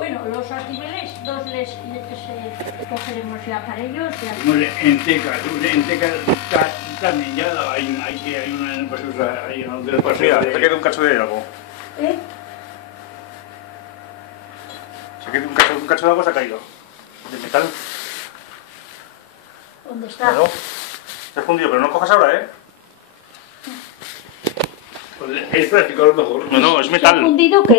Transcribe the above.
Bueno, los activeles, cogeremos ya para ellos. En Teca también ya hay una pues, hay una de las Mira, se queda un cacho de algo. ¿Eh? Se queda un cacho de algo, se ha caído. De metal. ¿Dónde está? Claro. Se ha fundido, pero no cojas ahora, ¿eh? Es plástico a lo mejor. No, es ¿Se ha metal. fundido qué?